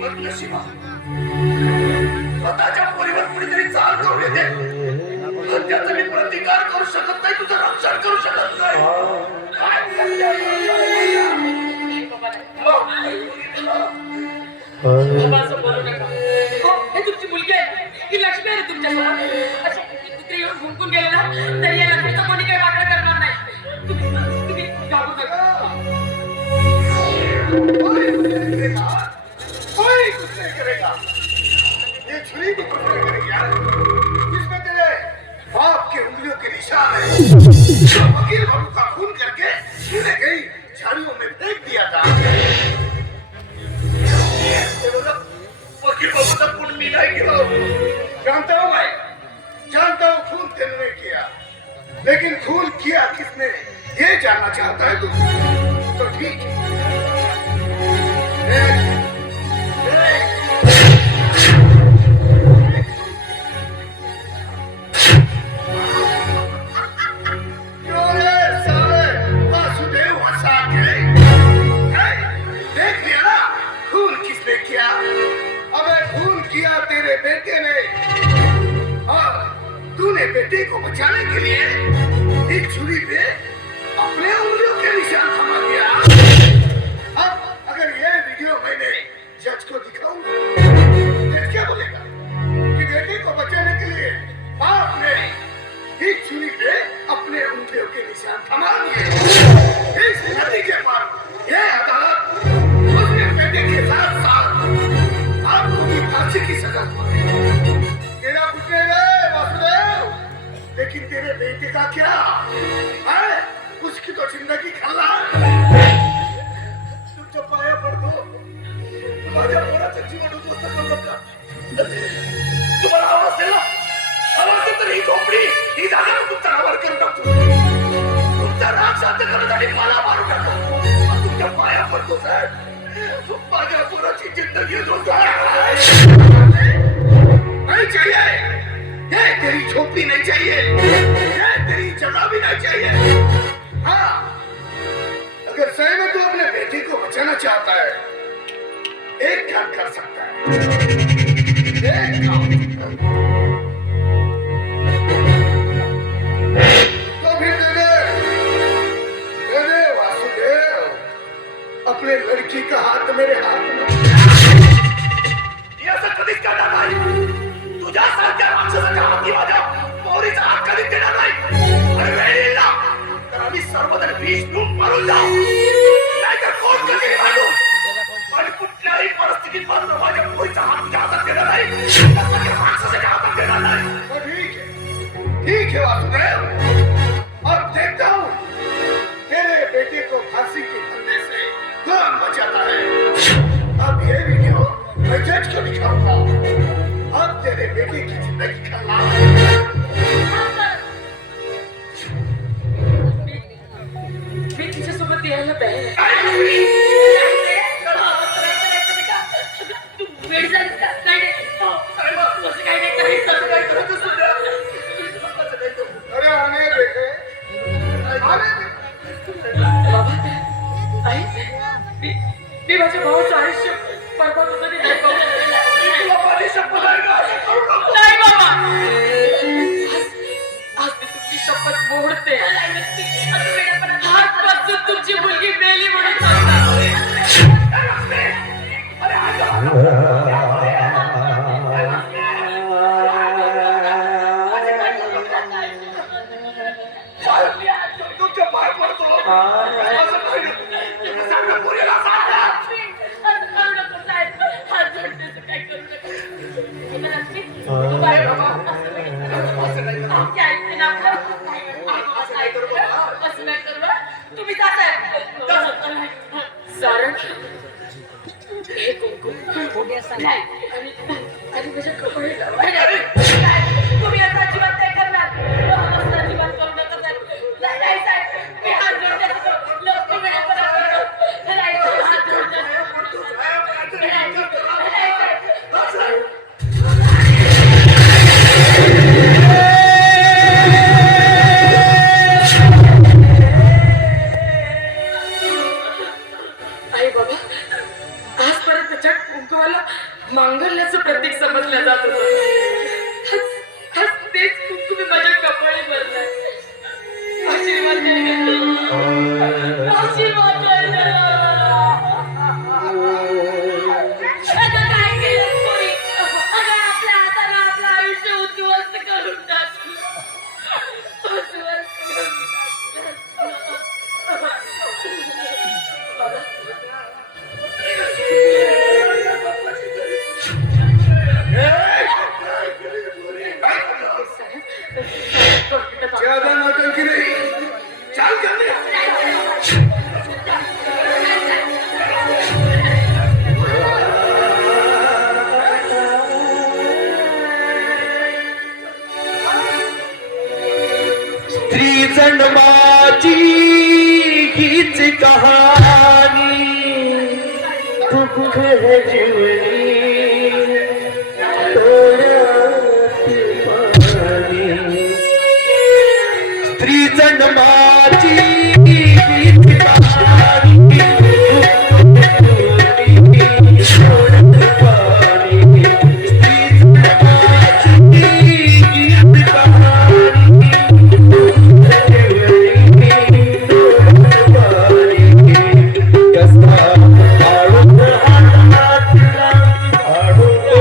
बदनशिबा स्वतःच्या पोरीवर कुणीतरी चाल करून येते आणि त्याचा मी प्रतिकार करू शकत नाही, तुझं रक्षण करू शकत नाही. असं बोलू नका. हे तुमची मुलगी आहे की लक्ष्मी आहे तुमच्यासोबत? अशा कुत्रे येऊन भुंकून गेले ना तरी या लक्ष्मीचं कोणी काही वाकडं करणार नाही. तुम्ही घाबरू नका. कोई कुछ नहीं करेगा, ये छुरी भी कुछ नहीं करेगी यार. इसमें तेरे बाप के उंगलियों के निशान है. जो वकील बाबू का खून करके तूने गई झाड़ियों में फेंक दिया था. वकील बाबू का खून मी नहीं किया. जानता हूँ भाई, जानता हूँ खून तेने किया, लेकिन खून किया किसने ये जानना चाहता है तू? तो ठीक है. बेटे को बचाने के लिए एक छुरी पे अपने उंगलियों के निशान थमा दिया. अब अगर ये वीडियो मैंने जज को दिखाऊंगा, जज क्या बोलेगा कि बेटे को बचाने के लिए बाप ने एक छुरी पे अपने उंगलियों के निशान थमा दिए. इस नतीजे पर यह अदालत उसने बेटे के साथ साथ आपको भी फांसी की सजा सुनाई. तेरा कुछ नहीं है वासुदेव, लेकिन तेरे बेटे का क्या है? उसकी तो जिंदगी खल्ला. तुमच्या पाया पडतो, माझ्या पोराचं जीवन उद्ध्वस्त करू नका. तुम्हाला आवाज दिला, आवाज तर ही झोपडी ही जागा तुमच्या नावावर करून टाकतो. तुमचा राग शांत करण्यासाठी मला मारू टाका. तुमच्या पाया पडतो साहेब, माझ्या पोराची जिंदगी उद्ध्वस्त नहीं चाहिए. ये तेरी झोपड़ी नहीं चाहिए, ये तेरी जगह भी नहीं चाहिए. हाँ, अगर सही में तू अपने बेटे को बचाना चाहता है, एक काम कर सकता है. एक काम तो फिर दे वासुदेव अपने लड़की का हाथ मेरे हाथ में. ये असं कधीच करणार नाही. तुझ्यासारख्या राक्षसाच्या हाती माझ्या पोरीचा हात कधीच देणार नाही. आणि वेळ येईल ना तर आम्ही सर्वजण विष पिऊन मरून जाऊ, नाहीतर कोण कधी घालू. आणि कुठल्याही परिस्थितीत मात्र माझ्या पोरीचा हात तुझ्या हातात देणार नाही, त्यासारख्या राक्षसाच्या हातात देणार नाही. ठीक है वासुदेव, अब देखता हूँ तेरे बेटे को फांसी के फंदे से कौन बचाता है. अब ये वीडियो मैं जज को दिखाऊंगा. अब तेरे बेटे की जिंदगी का लाभ. मी तिच्यासोबत यायला पाहिजे. तू वेळ झाली का? नाही असं काही नाही. अरे आने बेटे, आने. बाबा आई, मी माझ्या भावाचं आयुष्य बरबाद होतं नाही पाहू. नाही बाबा, आज मी तुमची शपथ मोडते. आजपासून तुमची मुलगी मेली म्हणून सांगता. तुमच्या पाय पडतो. तुम्ही सारण हे कुंकुम नाही आणि माझ्या कपडे तुम्ही आता अजिबात काय करणार. अजिबात करू नका साहेब. नाही साहेब, मी हात जोडते. लक्ष्मी वेळेपर्यंत नाही हात जोडते. आई बाबा, आजपर्यंत चट कुंकवाला मांगल्याचं प्रतीक समजलं जात होतं. आज तेच कुंकू मी माझ्या कपाळी भरलाय. आशीर्वाद द्या. आशीर्वाद द्या. अगं काय केलं कोणी? अगं आपल्या हाताने आपलं आयुष्य उद्ध्वस्त करून टाकलं. उद्ध्वस्त करून ज्यादा नौटंकी नहीं. चाल करने. स्त्री जन्माची हीच कहाणी दुःख है जीवनी डोळ्यात पाणी. स्त्री जन्माची